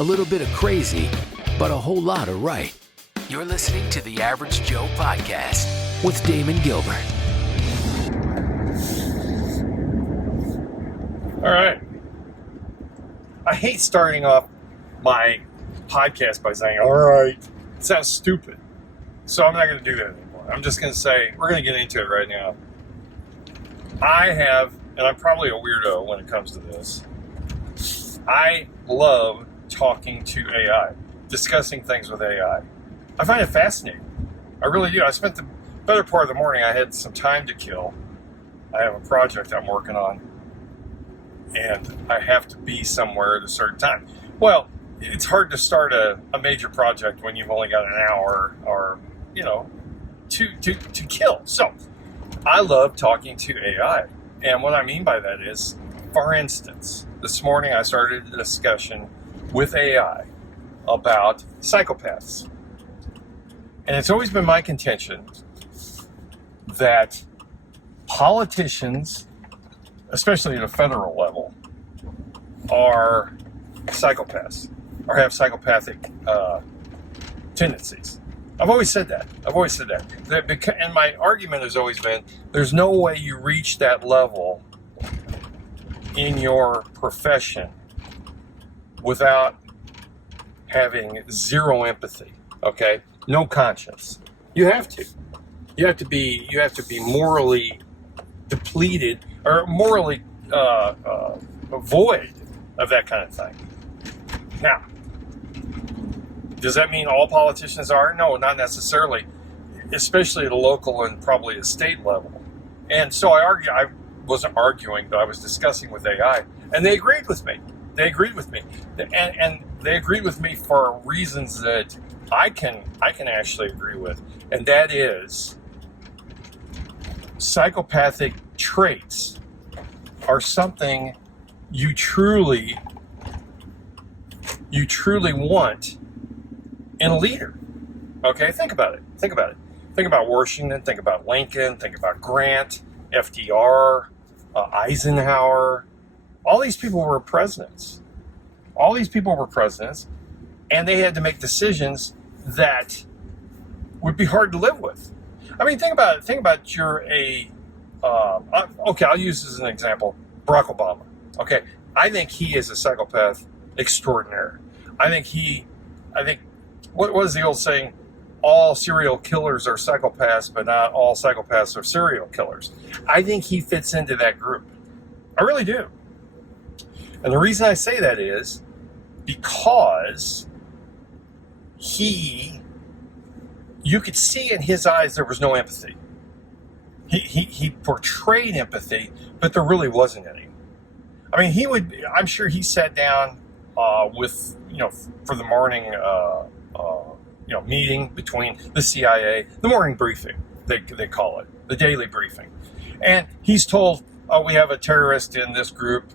A little bit of crazy, but a whole lot of right. You're listening to the Average Joe Podcast with Damon Gilbert. All right. I hate starting off my podcast by saying, all right. It sounds stupid. So I'm not going to do that anymore. I'm just going to say, we're going to get into it right now. I have, and I'm probably a weirdo when it comes to this, I love talking to AI, discussing things with AI. I find it fascinating. I really do. I spent the better part of the morning, I had some time to kill. I have a project I'm working on, and I have to be somewhere at a certain time. Well, it's hard to start a major project when you've only got an hour or, to kill. So I love talking to AI. And what I mean by that is, for instance, this morning I started a discussion with AI about psychopaths. And it's always been my contention that politicians, especially at a federal level, are psychopaths or have psychopathic tendencies. I've always said that. And my argument has always been, there's no way you reach that level in your profession without having zero empathy, okay? No conscience. You have to. You have to be morally depleted or morally void of that kind of thing. Now, does that mean all politicians are? No, not necessarily, especially at a local and probably a state level. And so I wasn't arguing, but I was discussing with AI, and they agreed with me. And they agreed with me for reasons that I can actually agree with, and that is psychopathic traits are something you truly want in a leader. Okay, think about it. Think about Washington, think about Lincoln, think about Grant, FDR, Eisenhower. All these people were presidents. And they had to make decisions that would be hard to live with. I mean, think about it. Think about I'll use this as an example, Barack Obama. Okay, I think he is a psychopath extraordinaire. I think what was the old saying? All serial killers are psychopaths, but not all psychopaths are serial killers. I think he fits into that group. I really do. And the reason I say that is because you could see in his eyes there was no empathy. He portrayed empathy, but there really wasn't any. I mean, I'm sure he sat down with, for the morning, meeting between the CIA, the morning briefing, they call it, the daily briefing. And he's told, we have a terrorist in this group.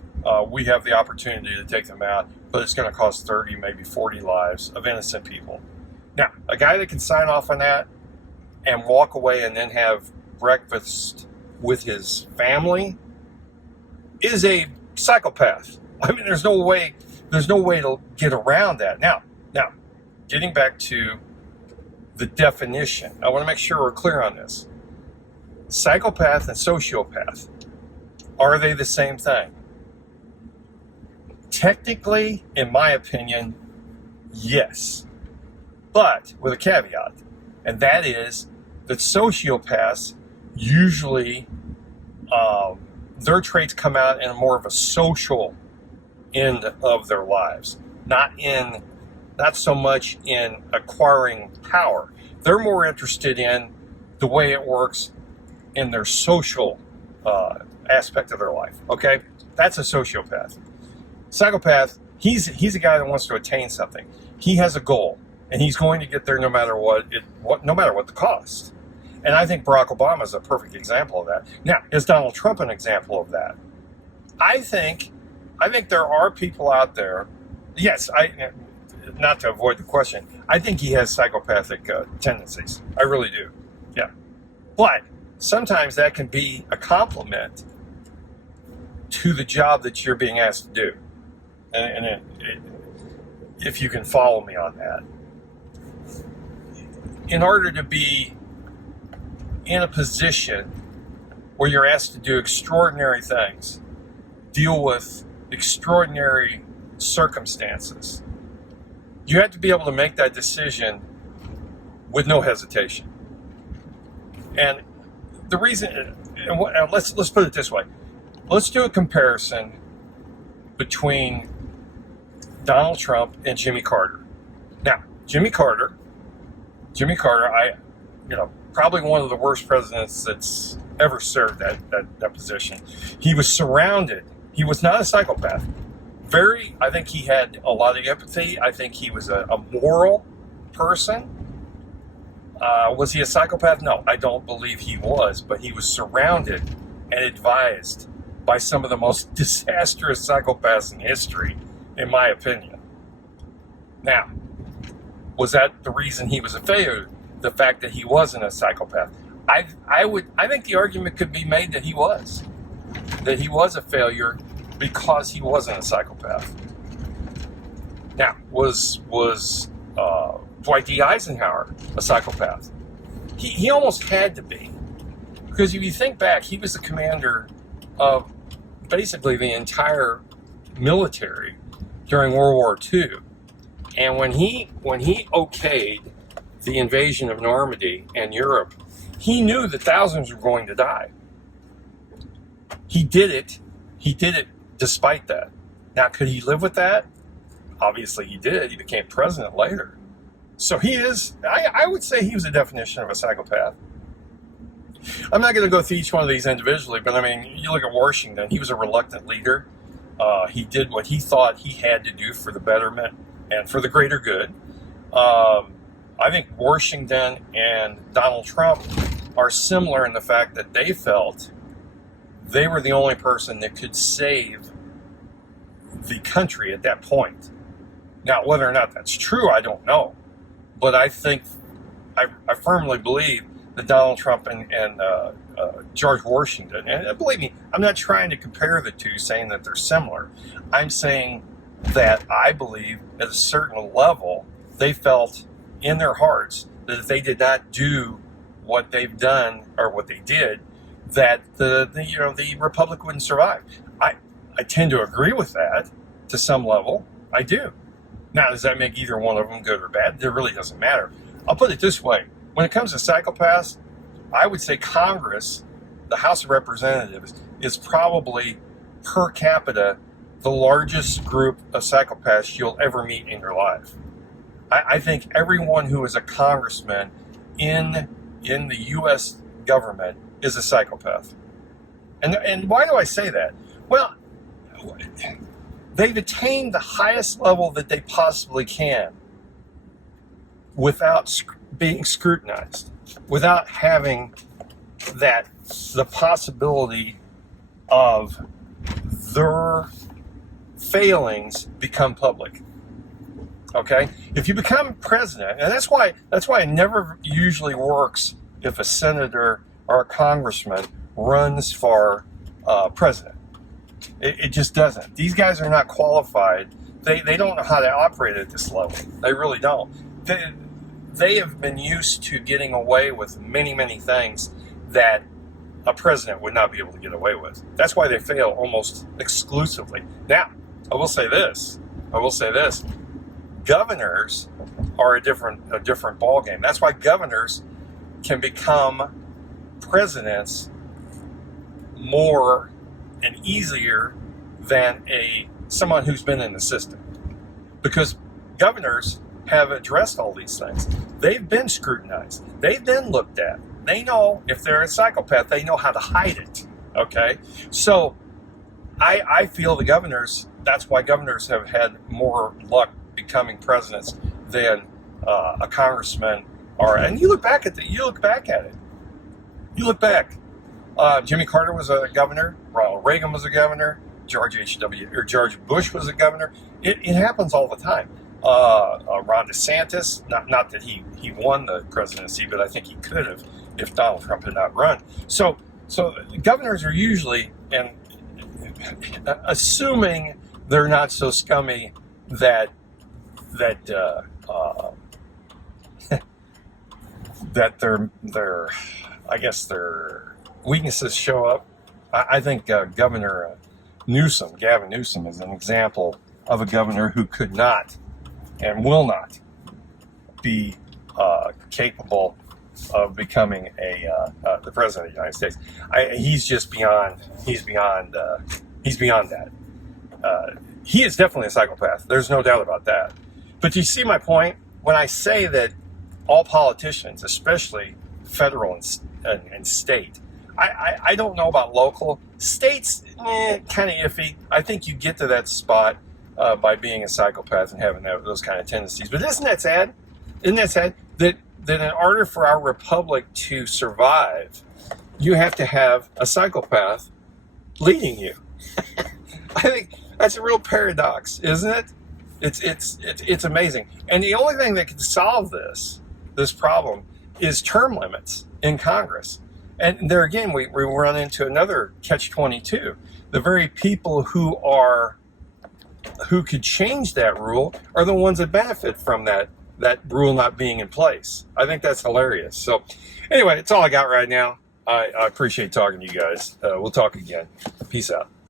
We have the opportunity to take them out, but it's going to cost 30, maybe 40 lives of innocent people. Now, a guy that can sign off on that and walk away and then have breakfast with his family is a psychopath. I mean, there's no way to get around that. Now, getting back to the definition, I want to make sure we're clear on this. Psychopath and sociopath, are they the same thing? Technically, in my opinion, yes. But with a caveat, and that is that sociopaths usually, their traits come out in more of a social end of their lives, not so much in acquiring power. They're more interested in the way it works in their social aspect of their life. Okay, that's a sociopath. Psychopath, he's a guy that wants to attain something. He has a goal, and he's going to get there no matter what the cost. And I think Barack Obama is a perfect example of that. Now, is Donald Trump an example of that? I think there are people out there. Yes, not to avoid the question, I think he has psychopathic tendencies. I really do. Yeah. But sometimes that can be a compliment to the job that you're being asked to do. And if you can follow me on that. In order to be in a position where you're asked to do extraordinary things, deal with extraordinary circumstances, you have to be able to make that decision with no hesitation. And the reason, let's put it this way. Let's do a comparison between Donald Trump and Jimmy Carter. Now, Jimmy Carter, probably one of the worst presidents that's ever served that position. He was surrounded. He was not a psychopath. I think he had a lot of empathy. I think he was a moral person. Was he a psychopath? No, I don't believe he was, but he was surrounded and advised by some of the most disastrous psychopaths in history, in my opinion. Now, was that the reason he was a failure? The fact that he wasn't a psychopath? I think the argument could be made that he was a failure because he wasn't a psychopath. Now, was Dwight D. Eisenhower a psychopath? He almost had to be, because if you think back, he was the commander of basically the entire military during World War II, and when he okayed the invasion of Normandy and Europe, he knew that thousands were going to die. He did it despite that. Now, could he live with that? Obviously he did. He became president later. So I would say he was a definition of a psychopath. I'm not going to go through each one of these individually, but I mean, you look at Washington, he was a reluctant leader. He did what he thought he had to do for the betterment and for the greater good. I think Washington and Donald Trump are similar in the fact that they felt they were the only person that could save the country at that point. Now, whether or not that's true, I don't know. But I firmly believe that Donald Trump and George Washington, and believe me, I'm not trying to compare the two, saying that they're similar. I'm saying that I believe at a certain level, they felt in their hearts that if they did not do what they've done or what they did, that the republic wouldn't survive. I tend to agree with that to some level. I do. Now, does that make either one of them good or bad? It really doesn't matter. I'll put it this way. When it comes to psychopaths, I would say Congress, the House of Representatives, is probably per capita the largest group of psychopaths you'll ever meet in your life. I think everyone who is a congressman in the U.S. government is a psychopath. And why do I say that? Well, they've attained the highest level that they possibly can without being scrutinized, without having the possibility of their failings become public. Okay? If you become president, and that's why it never usually works if a senator or a congressman runs for president. It just doesn't. These guys are not qualified. They don't know how to operate at this level. They really don't. They have been used to getting away with many, many things that a president would not be able to get away with. That's why they fail almost exclusively. Now, I will say this. Governors are a different ballgame. That's why governors can become presidents more and easier than someone who's been in the system, because governors have addressed all these things. They've been scrutinized. They've been looked at. They know if they're a psychopath, they know how to hide it. Okay, so I feel the governors. That's why governors have had more luck becoming presidents than a congressman are. And you look back at it. Jimmy Carter was a governor. Ronald Reagan was a governor. George Bush was a governor. It happens all the time. Ron DeSantis, not that he won the presidency, but I think he could have if Donald Trump had not run. So governors are usually, and assuming they're not so scummy that that their I guess their weaknesses show up. I think Gavin Newsom is an example of a governor who could not and will not be capable of becoming the president of the United States. He's beyond that. He is definitely a psychopath. There's no doubt about that. But you see my point when I say that all politicians, especially federal and state, I don't know about local. States, kind of iffy. I think you get to that spot by being a psychopath and having those kind of tendencies. But isn't that sad? Isn't that sad that in order for our republic to survive, you have to have a psychopath leading you? I think that's a real paradox, isn't it? It's amazing. And the only thing that can solve this problem is term limits in Congress. And there again, we run into another catch-22. The very people who could change that rule are the ones that benefit from that rule not being in place. I think that's hilarious. So anyway, that's all I got right now. I appreciate talking to you guys. We'll talk again. Peace out.